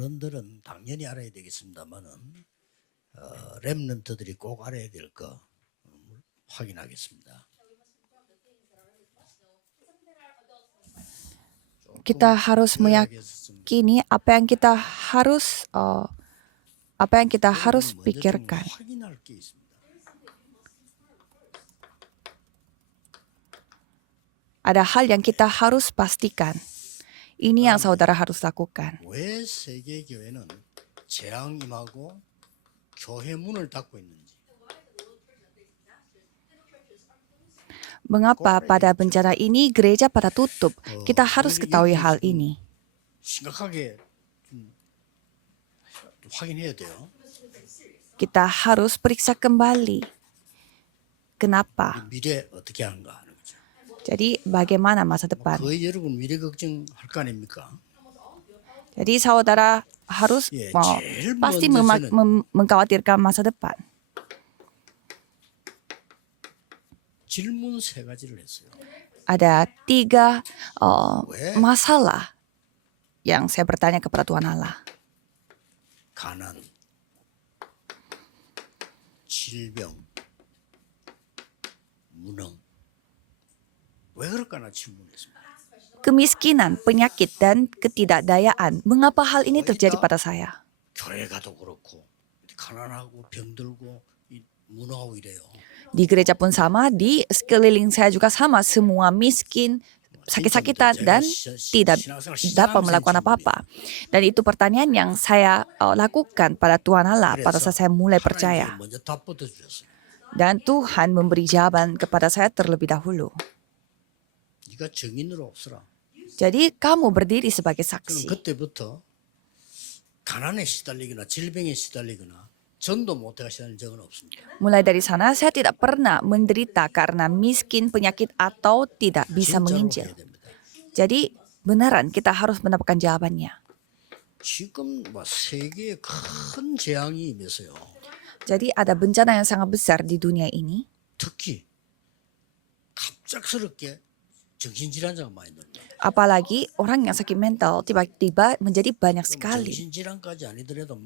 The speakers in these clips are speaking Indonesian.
어른들은 당연히 알아야 되겠습니다만은 렘넌트들이 꼭 알아야 될 거 확인하겠습니다. Kita harus meyakini apa yang kita harus pikirkan. 확인할 게 있습니다. Ada hal yang kita harus pastikan. Ini yang saudara harus lakukan. 왜 세계 교회는 재앙 임하고 교회 문을 닫고 있는지. Mengapa pada bencana ini gereja pada tutup? Kita harus ketahui hal ini. 심각하게 좀 확인해야 돼요. Kita harus periksa kembali. Kenapa? 미래 어떻게 하는가 하는 거죠. Jadi bagaimana masa depan? 거의 여러분 미래 걱정할 거 아닙니까? Jadi saudara harus pasti mengkhawatirkan masa depan. 질문 세 가지를 했어요. Ada 3 masalah yang saya bertanya kepada Tuhan Allah. 가난, 질병, 무능. 왜 그럴까나 질문했습니다. Kemiskinan, penyakit, dan ketidakdayaan. Mengapa hal ini terjadi pada saya? 교회가도 그렇고 가난하고 병들고 무능하고 이래요. Di gereja pun sama, di sekeliling saya juga sama. Semua miskin, sakit-sakitan, dan tidak dapat melakukan apa-apa. Dan itu pertanyaan yang saya lakukan pada Tuhan Allah pada saat saya mulai percaya. 먼저 답부터 주셨어요. Dan Tuhan memberi jawaban kepada saya terlebih dahulu. 네가 증인으로 없어라. Jadi kamu berdiri sebagai 저는 saksi. 그때부터 가난에 시달리거나 질병에 시달리거나 전도 못해가 시달린 적은 없습니다. Mulai dari sana saya tidak pernah menderita karena miskin, penyakit, atau tidak bisa 진짜로 menginjil. 해야 됩니다. Jadi beneran kita harus mendapatkan jawabannya. 지금 세계에 큰 재앙이 임해서요. Jadi ada bencana yang sangat besar di dunia ini. 특히 갑작스럽게 정신질환자가 많이 늘어요. Apalagi orang yang sakit mental tiba-tiba menjadi banyak sekali. 정신질환까지 아니더라도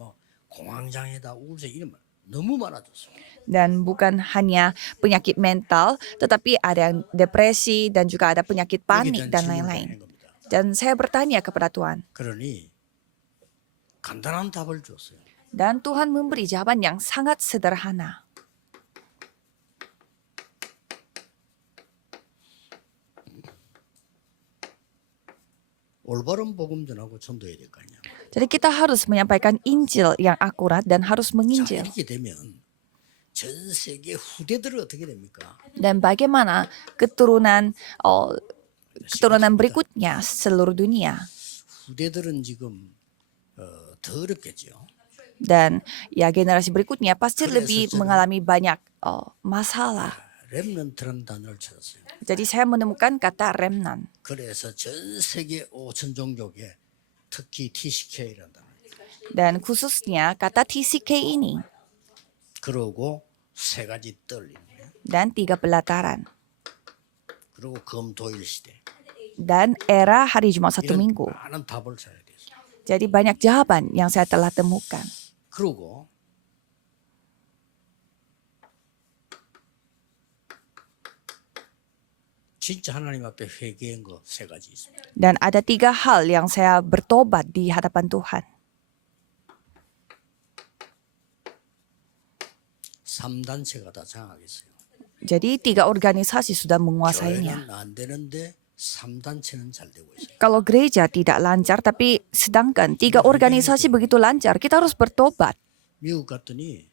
공황장애다, 우울증 이런 말 너무 많아졌어요. Dan bukan hanya penyakit mental, tetapi ada yang depresi dan juga ada penyakit panik dan lain-lain. Dan saya bertanya kepada Tuhan. 그러니 간단한 답을 줬어요. Dan Tuhan memberi jawaban yang sangat sederhana. 올바른 복음 전하고 전도해야 될 거 아니야. Jadi kita harus menyampaikan Injil yang akurat dan harus 자, menginjil. 이렇게 되면 전 세계 후대들은 어떻게 됩니까? Dan bagaimana keturunan berikutnya seluruh dunia. 후대들은 지금 더 어렵겠죠. Dan ya generasi berikutnya pasti lebih mengalami banyak masalah. 렘넌트라는 단어를 찾았어요. Jadi saya menemukan kata remnant. 그래서 전 세계 5천 종족에 특히 TCK라는 단어. Dan khususnya kata TCK ini. 그러고 세 가지 뜰. Dan 3 pelataran. 그리고 금토일 시대. Dan era hari Jumat Sabtu Minggu. 많은 답을 찾아야 됐어요. Jadi banyak jawaban yang saya telah temukan. 그리고 진짜 하나님 앞에 회개한 거 세 가지 있습니다. Dan ada 3 hal yang saya bertobat di hadapan Tuhan. 3단체가 다 장악했어요. Jadi 3 organisasi sudah menguasainya. 교회는 안 되는데 3단체는 잘 되고 있어요. Kalau gereja tidak lancar, tapi sedangkan 3 organisasi begitu lancar, kita harus bertobat. 미국 갔더니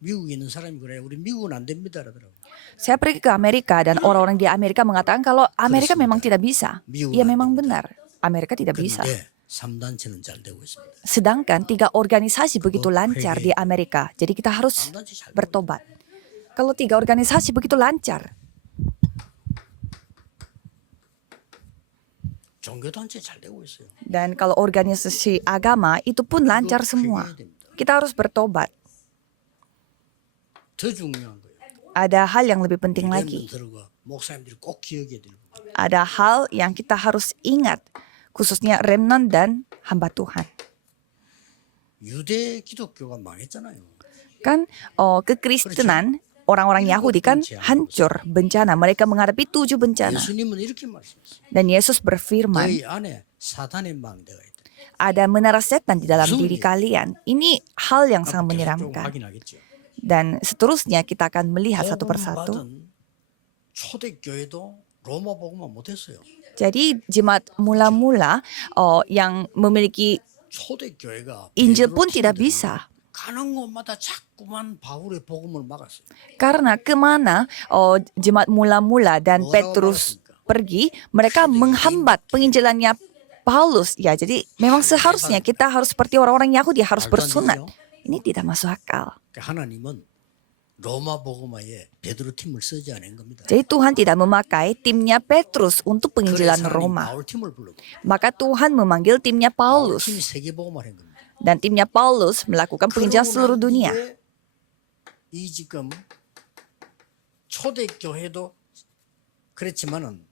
미국에 있는 사람이 그래. 우리 미국은 안 됩니다. 그러더라고요. Saya pergi ke Amerika dan orang-orang di Amerika mengatakan kalau Amerika memang tidak bisa. Ya memang benar, Amerika tidak bisa. 근데 3단체는 잘 되고 있습니다. Sedangkan 3 organisasi begitu lancar di Amerika. Jadi kita harus 3단체 잘 되고 bertobat. Kalau 3 organisasi begitu lancar, 종교단체 잘 되고 있어요. dan kalau organisasi agama itu pun lancar semua, kita harus bertobat. 더 중요한 거예요. Ada hal yang lebih penting lagi. 렘넌트들과 목사님들이 꼭 기억해야 될 부분. Ada hal yang kita harus ingat, khususnya remnant dan hamba Tuhan. 유대 기독교가 망했잖아요. Kan kekristenan orang-orang Yahudi kan hancur bencana. Mereka menghadapi 7 bencana. 예수님은 이렇게 말씀하셨어요. Dan Yesus berfirman, 너희 안에 사단의 망대가 있다. ada menara setan di dalam Musuh diri dia. kalian. Ini hal yang sangat 앞으로 계속 좀 menyeramkan. 확인하겠죠. Dan seterusnya kita akan melihat satu 복음 persatu. 받은 초대교회도 로마 복음만 못했어요. Jadi jemaat mula-mula yang memiliki 초대교회가 Injil pun 베드로 tidak 팀들이 bisa. 가는 곳마다 자꾸만 바울의 복음을 막았어요. Karena kemana jemaat mula-mula dan 뭐라고 Petrus 말했습니까? pergi, mereka menghambat penginjilannya Paulus. Ya, jadi memang seharusnya kita harus seperti orang-orang Yahudi, harus 말도 안 bersunat. 되죠. Ini tidak masuk akal. 그러니까 하나님은 로마 복음화에 베드로 팀을 쓰지 않은 겁니다. Jadi Tuhan tidak memakai timnya Petrus untuk penginjilan 그래서 하나님 Roma. 바울 팀을 부르고 Maka Tuhan memanggil timnya 바울 Paulus. 팀이 세계 복음화를 한 겁니다. Dan timnya Paulus melakukan penginjilan 그러고 seluruh 난 dunia. 뒤에 이 지금 초대교회도 그랬지만은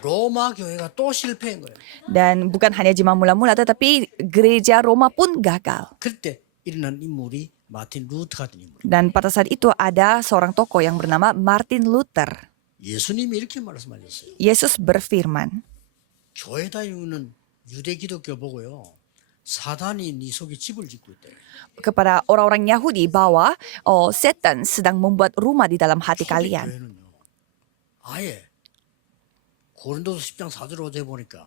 로마 교회가 또 실패한 거예요. Dan bukan hanya jemaat mula-mula, tetapi gereja Roma pun gagal. 그때 일어난 인물이 마틴 루터 같은 인물. Dan pada saat itu ada seorang tokoh yang bernama Martin Luther. 예수님이 이렇게 말씀하셨어요. Yesus berfirman, 교회 다니는 유대 기독교 보고요. 사단이 네 속에 집을 짓고 있다. kepada orang-orang Yahudi bahwa setan sedang membuat rumah di dalam hati kalian. 초대교회는요. 아예 고린도서 10장 4절 5절 보니까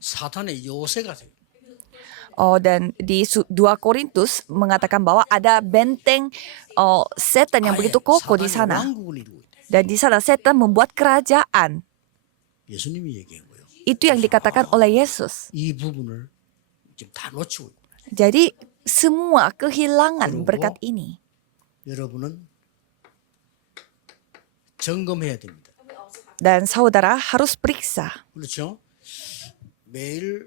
사탄의 요새가 돼요. Dan di 2 Korintus mengatakan bahwa ada benteng setan yang begitu kokoh di 사단이 sana. 왕국을 이루고 있다. Dan di sana setan membuat kerajaan. 예수님이 얘기한 거예요. Itu yang dikatakan oleh Yesus. 이 부분을 지금 다 놓치고 있구나. Jadi semua kehilangan 그리고 berkat ini. 여러분은 점검해야 됩니다. Dan saudara harus periksa. 그렇죠? 매일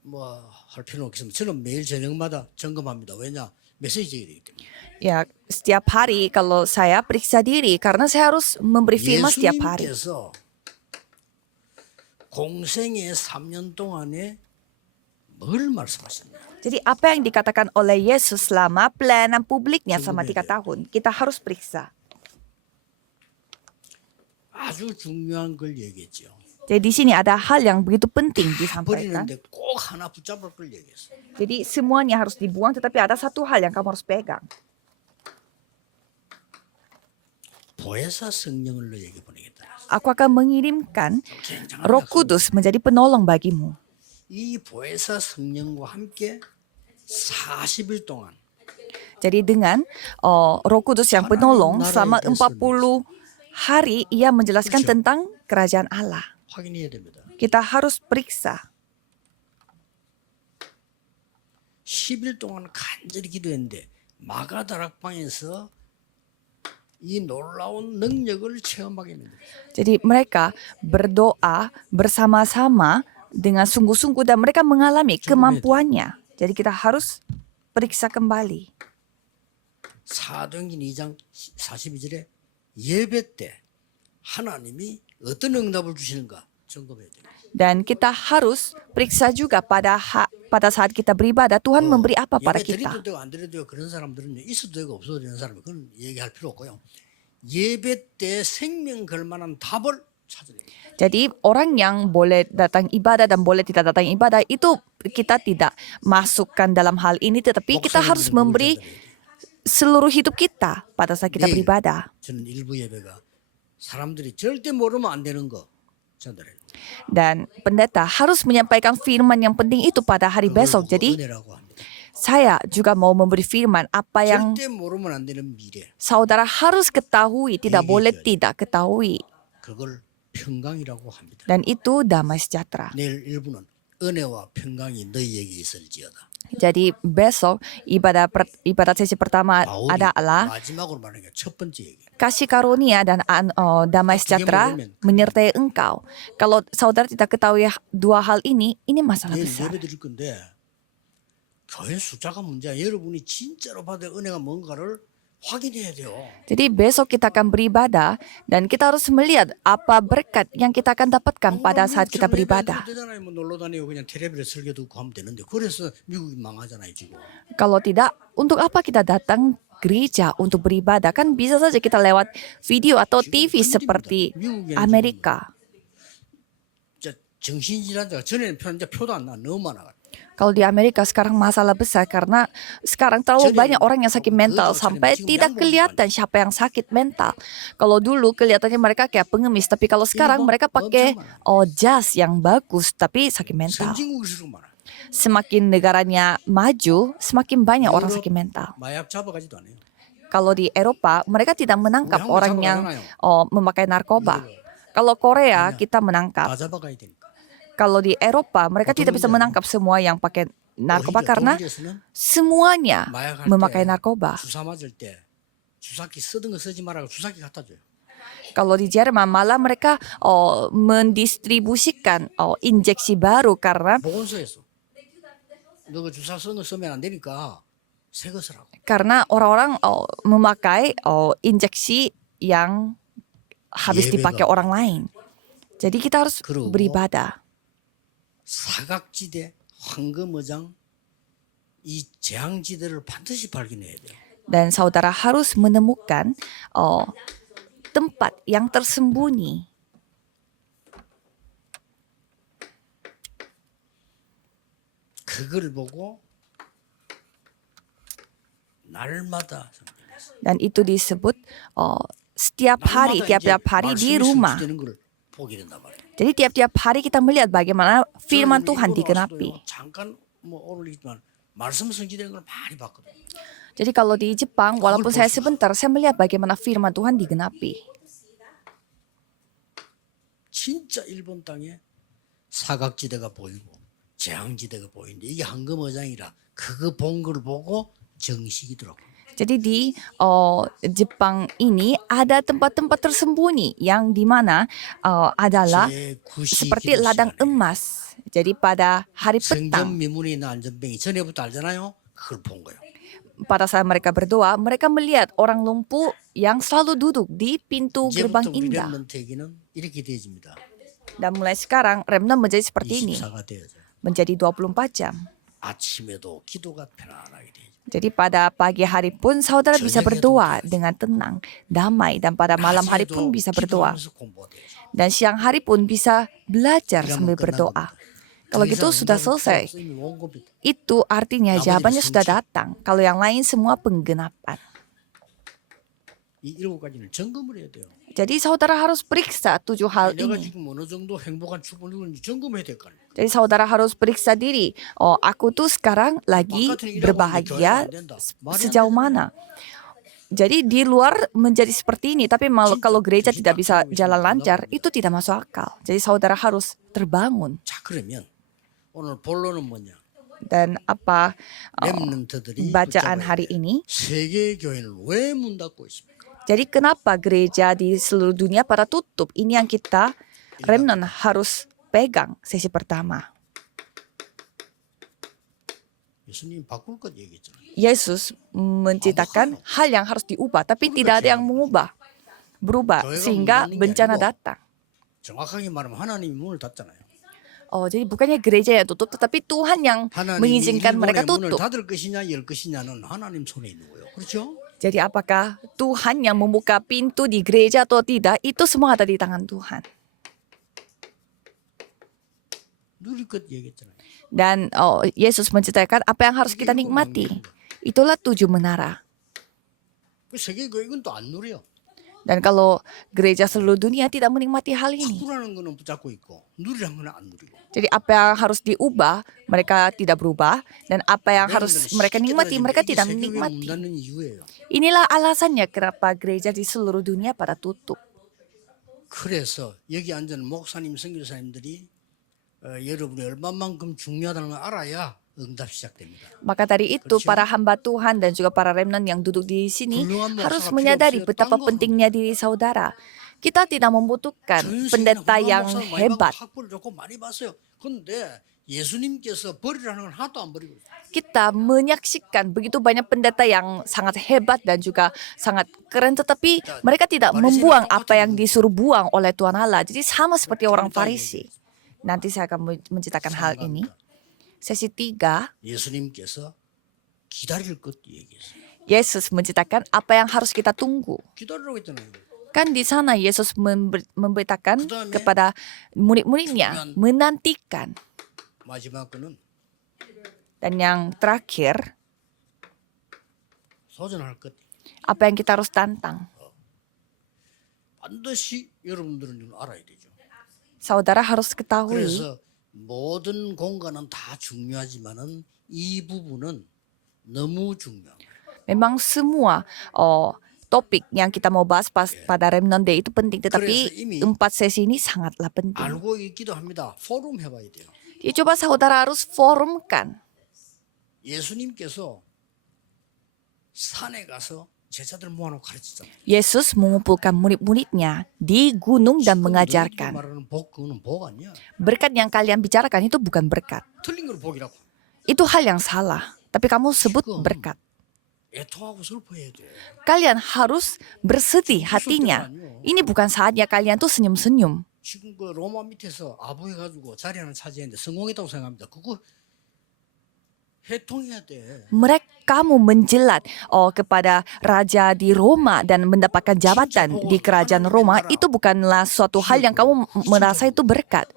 뭐 할 필요는 없겠지만 저는 매일 저녁마다 점검합니다. 왜냐? 메시지가 되기 때문에. Ya, setiap hari kalau saya periksa diri karena saya harus memberi firman setiap hari. 예수님께서 공생의 3년 동안에 뭘 말씀하셨냐? Jadi apa yang dikatakan oleh Yesus selama pelayanan publiknya selama 3 tahun, kita harus periksa. 아주 중요한 걸 얘기했죠. Jadi di sini ada hal yang begitu penting disampaikan. 버리는데 꼭 하나 붙잡을 걸 얘기했어요. Jadi semuanya harus dibuang, tetapi ada satu hal yang kamu harus pegang. 보혜사 성령을 너에게 보내겠다. Aku akan mengirimkan 굉장한 Roh 약속입니다. Kudus menjadi penolong bagimu. 이 보혜사 성령과 함께 40일 동안 Jadi dengan Roh Kudus yang penolong selama 40 hari ia menjelaskan tentang kerajaan Allah. 확인해야 됩니다. Kita harus periksa. 10일 동안 간절히 기도했는데 마가다락방에서 이 놀라운 능력을 체험하게 됩니다. Jadi mereka berdoa bersama-sama dengan sungguh-sungguh dan mereka mengalami kemampuannya. Jadi kita harus periksa kembali. 사도행전 2장 42절에 예배 때 하나님이 어떤 응답을 주시는가 점검해야 돼요. Dan kita harus periksa juga pada saat kita beribadah Tuhan memberi apa pada 예배 kita. 드려도 되고 안 드려도 되고 그런 사람들은 있어도 되고 없어도 되는 사람은 그건 얘기할 필요 없고요. 예배 때 생명 걸 만한 답을 찾아야 돼요. Jadi orang yang boleh datang ibadah dan boleh tidak datang ibadah itu kita tidak masukkan dalam hal ini, tetapi kita harus memberi seluruh hidup kita pada saat kita beribadah. 저는 일부 예배가 사람들이 절대 모르면 안 되는 거 전달해요. Dan pendeta harus menyampaikan firman yang penting itu pada hari besok. Jadi 은혜라고 합니다. saya juga mau memberi firman apa yang 절대 모르면 안 되는 미래. saudara harus ketahui, tidak boleh tidak ketahui. 그걸 평강이라고 합니다. Dan itu damai sejahtera. 내일 일부는 은혜와 평강이 너희에게 있을지어다. Jadi besok ibadat sesi pertama 바울이 adalah 마지막으로 말하는 게 첫 번째 얘기. kasih karunia dan damai sejahtera menyertai engkau. Kalau saudara tidak ketahui dua hal ini masalah 내일 besar. 예배 드릴 건데 교회 숫자가 문제야. 여러분이 진짜로 받은 은혜가 뭔가를 확인해야 돼요. Jadi besok kita akan beribadah dan kita harus melihat apa berkat yang kita akan dapatkan pada saat kita beribadah. 되잖아요. 뭐 놀러 다니고 그냥 텔레비전 설교 듣고 하면 되는데 그래서 미국이 망하잖아요 지금. Kalau tidak, untuk apa kita datang gereja untuk beribadah? Kan bisa saja kita lewat video atau TV seperti Amerika. 진짜 정신질환자가 전에는 표도 안 나 너무 많아. Kalau di Amerika sekarang masalah besar karena sekarang terlalu banyak orang yang sakit mental sampai tidak kelihatan siapa yang sakit mental. Kalau dulu kelihatannya mereka kayak pengemis, tapi kalau sekarang mereka pakai jas yang bagus tapi sakit mental. 선진국일수록 많아. Semakin negaranya maju, semakin banyak orang sakit mental. 마약 잡아가지도 않아요. Kalau di Eropa, mereka tidak menangkap Yang orang sama yang kadang-kadang. memakai narkoba. Kalau Korea, kita menangkap. 다 잡아가야 되니까. Kalau di Eropa, mereka tidak bisa menangkap semua yang pakai narkoba karena 독일에서는 semuanya 마약할 memakai 때 narkoba. 주사 맞을 때 주사기 쓰던 거 쓰지 말라고 주사기 갖다 줘요. Kalau di Jerman malah mereka mendistribusikan injeksi baru karena 보건소에서 너 그 주사 쓰는 거 쓰면 안 되니까 새 거 쓰라고. orang-orang memakai injeksi yang habis dipakai orang lain. Jadi kita harus 그리고 beribadah. 사각지대, 황금어장 이 재앙지대를 반드시 발견해야 돼요. Dan saudara harus menemukan tempat yang tersembunyi. 그걸 보고 날마다 Dan itu disebut setiap hari, tiap-tiap hari di rumah. 되는 걸 보게 된단 말이에요. Jadi tiap-tiap hari kita melihat bagaimana firman 저는 Tuhan 일본 digenapi. 와서도요, 잠깐 뭐 오늘 있지만 말씀 성취되는 걸 많이 봤거든요. Jadi kalau di Jepang, walaupun saya sebentar, saya melihat bagaimana firman Tuhan digenapi. 진짜 일본 땅에 사각지대가 보이고 재앙지대가 보이는데 이게 황금어장이라 그거 본 걸 보고 정식이 들어가고. Jadi di Jepang ini ada tempat-tempat tersembunyi yang dimana adalah seperti ladang emas. Jadi pada hari petang, 생전미문에 있는 안전뱅이 전에부터 알잖아요. 그걸 본 거예요. pada saat mereka berdoa, mereka melihat orang lumpuh yang selalu duduk di pintu gerbang 이제부터 우리 indah. 렘넌트에게는 이렇게 되어집니다. Dan mulai sekarang, remnant menjadi seperti ini, 24가 되어져. menjadi 24 jam. 아침에도 기도가 편안하게 되죠. Jadi pada pagi hari pun saudara bisa berdoa dengan tenang, damai, dan pada malam hari pun bisa berdoa. 기도하면서 공부가 되죠. Dan siang hari pun bisa belajar sambil berdoa. Kalau gitu sudah selesai. Itu artinya jawabannya sudah datang. Kalau yang lain semua penggenapan. 이 7가지는 점검을 해야 돼요. Jadi saudara harus periksa 7 hal 내가 ini. 지금 어느 정도 행복한 축복을 점검해야 될 거 아니에요. Jadi saudara harus periksa diri. Oh, aku tuh sekarang lagi berbahagia sejauh mana. Jadi di luar menjadi seperti ini, tapi kalau gereja tidak bisa jalan lancar, itu tidak masuk akal. Jadi saudara harus terbangun. 자 그러면 오늘 본론은 뭐냐? Dan apa 렘넌트들이 bacaan hari ini? 세계 교회는 왜 문 닫고 있습니까? Jadi kenapa gereja di seluruh dunia pada tutup? Ini yang kita remnant harus pegang sesi pertama. 예수님 바꿀 것 얘기했잖아요. Yesus menciptakan hal yang harus diubah, tapi tidak ada yang berubah sehingga bencana datang. 정확하게 말하면 하나님이 문을 닫잖아요. Jadi bukannya gereja yang tutup, tetapi Tuhan yang 하나님이 mengizinkan mereka 일본의 문을 tutup. 닫을 것이냐 열 것이냐는 하나님 손에 있는 거예요. 그렇죠? Jadi apakah Tuhan yang membuka pintu di gereja atau tidak, itu semua ada di tangan Tuhan. 누릴 것 얘기했잖아요. Dan Yesus menceritakan apa yang harus kita nikmati. Itulah 7 menara. 그 세계 교회는 또 안 누려요. Dan kalau gereja seluruh dunia tidak menikmati hal ini. 바꾸라는 거는 붙잡고 있고 누리라는 거는 안 누리고. Jadi apa yang harus diubah, mereka tidak berubah. Dan apa yang harus mereka nikmati, mereka tidak menikmati. Inilah alasannya kenapa gereja di seluruh dunia pada tutup. 그래서 여기 앉은 목사님, 선교사님들이 여러분이 얼마만큼 중요하다는 걸 알아야 응답 시작됩니다. Maka dari itu para hamba Tuhan dan juga para remnant yang duduk di sini harus menyadari betapa pentingnya diri saudara. Kita tidak membutuhkan pendeta yang hebat. 학벌을 좋고 많이 봤어요. 근데 예수님께서 버리라는 건 하나도 안 버리고 있어요. Kita menyaksikan begitu banyak pendeta yang sangat hebat dan juga sangat keren, tetapi mereka tidak membuang apa yang disuruh buang oleh Tuhan Allah. Jadi sama seperti orang Farisi. Nanti saya akan menceritakan hal ini. Sesi 3, 예수님께서 기다릴 것 얘기했어요. Yesus menceritakan apa yang harus kita tunggu. 기다리라고 했잖아요. Kan di sana Yesus memberitakan kepada murid-muridnya menantikan. 마지막 거는 Dan yang terakhir, 소전할 것. apa yang kita harus tantang. 반드시 여러분들은 이걸 알아야 되죠. Saudara harus ketahui, 그래서 모든 공간은 다 중요하지만은 이 부분은 너무 중요합니다. memang semua topik yang kita mau bahas pada Remnant Day itu penting, tetapi 4 sesi ini sangatlah penting. 알고 있기도 합니다. 포럼 해봐야 돼요. Ya, coba saudara harus forumkan. 예수님께서 산에 가서 제자들 모아놓고 가르치잖아요. Yesus mengumpulkan murid-muridnya di gunung dan mengajarkan. 말하는 복 그거는 복 아니야. Berkat yang kalian bicarakan itu bukan berkat. 틀린 걸 복이라고. Itu hal yang salah. Tapi kamu sebut berkat. 애통하고 슬퍼해야 돼. Kalian harus bersedih hatinya. Ini bukan saatnya kalian tuh senyum-senyum. 지금 그 로마 밑에서 아부해가지고 자리 하나 차지했는데 성공했다고 생각합니다. 그거 해통해야 돼. Kamu menjelat kepada raja di Roma dan mendapatkan jabatan di kerajaan Roma, itu bukanlah suatu hal yang kamu merasa itu berkat.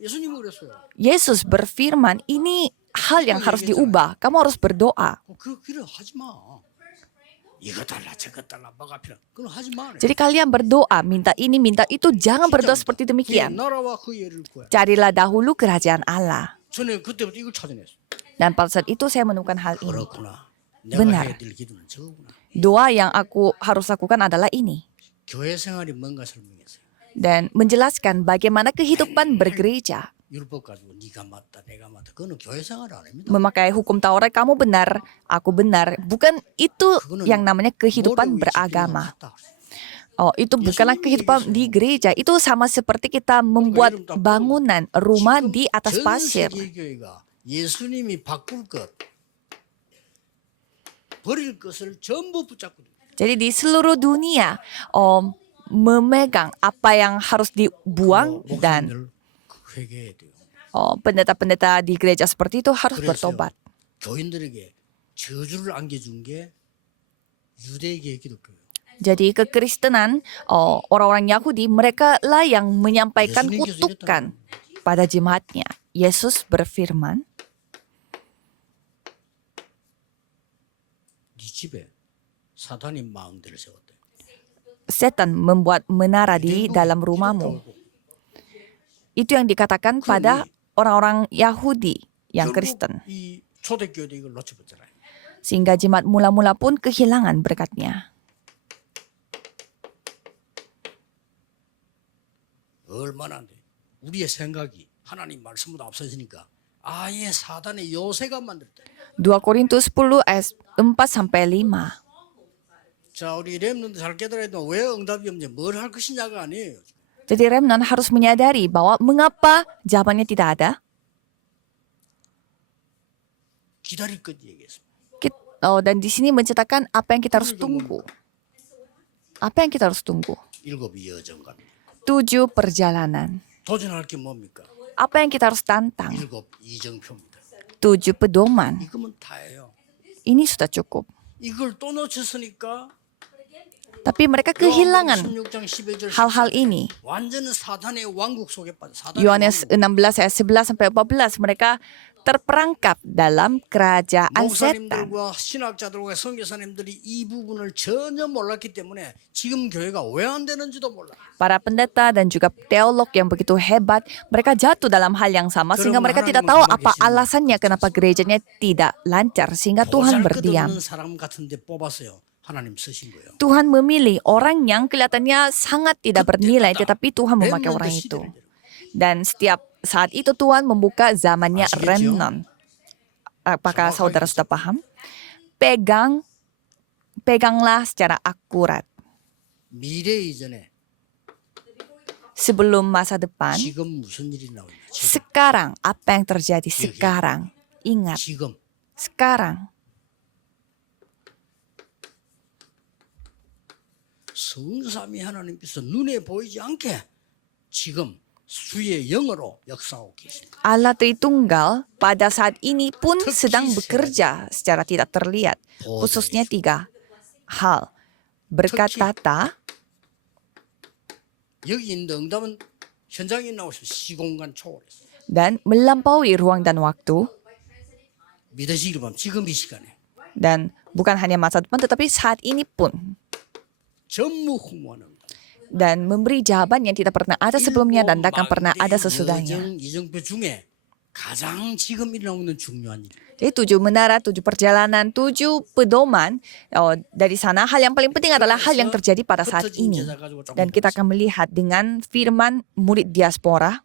예수님은 그랬어요. Yesus berfirman, ini hal yang harus diubah. Kamu harus berdoa. 그 길을 하지 마. 이거 달라 저거 달라 뭐가 필요. 그건 하지 마. Jadi kalian berdoa, minta ini, minta itu. Jangan berdoa seperti demikian. 나라와 그 예를 구해. Carilah dahulu kerajaan Allah. 저는 그때부터 이걸 찾아냈어요. Dan pada saat itu saya menemukan hal ini. 그렇구나. 내가 Benar. 해야 될 기도는 저거구나. Doa yang aku harus lakukan adalah ini. 교회 생활이 뭔가 설명했어요. Dan menjelaskan bagaimana kehidupan bergereja. 율법 가지고 네가 맞다 내가 맞다. 그거는 교회 생활 아닙니다. Memakai hukum Taurat, kamu benar, aku benar. Bukan itu yang namanya kehidupan beragama. Itu bukanlah kehidupan di gereja. Itu sama seperti kita membuat bangunan rumah di atas pasir. 교회가 예수님이 바꿀 것, 버릴 것을 전부 붙잡고. Jadi di seluruh dunia memegang apa yang harus dibuang dan 회개해야 돼요. pendeta-pendeta di gereja seperti itu harus bertobat. 교인들에게 저주를 안겨준 게 유대계 기독교예요. Jadi kekristenan, orang-orang Yahudi, mereka lah yang menyampaikan kutukan pada jemaatnya. Yesus berfirman, 네 집에 사탄이 망대를 세웠대. setan membuat menara di dalam rumahmu. Itu yang dikatakan pada orang-orang Yahudi yang Kristen. 이 초대교회도 이걸 놓쳐버렸잖아요. Sehingga jemaat mula-mula pun kehilangan berkatnya. 얼마나 안 돼. 우리의 생각이 하나님 말씀보다 앞서지니까 아예 사단의 요새가 만들었다. 2 Korintus 10 ayat 4-5. 자, 우리 렘넌트 잘 깨달아야 돼. 왜 응답이 없냐? 뭘 할 것이냐가 아니에요. Jadi Remnant harus menyadari bahwa mengapa jawabannya tidak ada. 기다릴 것 얘기했습니다. Dan di sini menceritakan apa yang kita harus tunggu. Apa yang kita harus tunggu? 7이 여정간. 7 perjalanan. 도전할 게 뭡니까? Apa yang kita harus tantang? 7 이정표입니다. 7 pedoman. 이거면 다예요. Ini sudah cukup. 이걸 또 놓쳤으니까 Tapi mereka kehilangan 16장 12절 hal-hal ini. 완전히 사단의 왕국 속에 빠져. 사단의 Yohanes 16 ayat 11-14, mereka terperangkap dalam kerajaan setan. 목사님들과 신학자들과 선교사님들이 이 부분을 전혀 몰랐기 때문에 지금 교회가 왜 안 되는지도 몰라. Para pendeta dan juga teolog yang begitu hebat, mereka jatuh dalam hal yang sama sehingga mereka tidak tahu apa alasannya kenapa gerejanya tidak lancar sehingga Tuhan berdiam. 보잘것없는 사람 같은데 뽑았어요. 하나님 쓰신 거예요. Tuhan memilih orang yang kelihatannya sangat tidak bernilai, tetapi Tuhan memakai orang itu. Dan setiap saat itu Tuhan membuka zamannya Remnant. Apakah saudara sudah paham? Peganglah secara akurat. 미래 이전에 Sebelum masa depan, 지금 무슨 일이 나오냐? Sekarang, apa yang terjadi sekarang? Ingat, 지금 sekarang. 성삼위 하나님께서 눈에 보이지 않게 지금 수의 영으로 역사하고 계십니다. Allah Tritunggal pada saat ini pun sedang bekerja secara tidak terlihat. Khususnya 3 hal. Berkat tata, 여기 있는 응답은 현장에 나오셔서 시공간 초월해서 dan melampaui ruang dan waktu. 믿으시기를 바랍니다. 지금 이 시간에 Dan bukan hanya masa depan tetapi saat ini pun. 전무후무하는 Dan memberi jawaban yang tidak pernah ada sebelumnya dan tak akan pernah ada sesudahnya. 이정표 중에 가장 지금 일어나고 있는 중요한 일. Jadi 7 menara, 7 perjalanan, 7 pedoman. Dari sana hal yang paling penting adalah hal yang terjadi pada saat ini. Dan kita akan melihat dengan firman murid diaspora.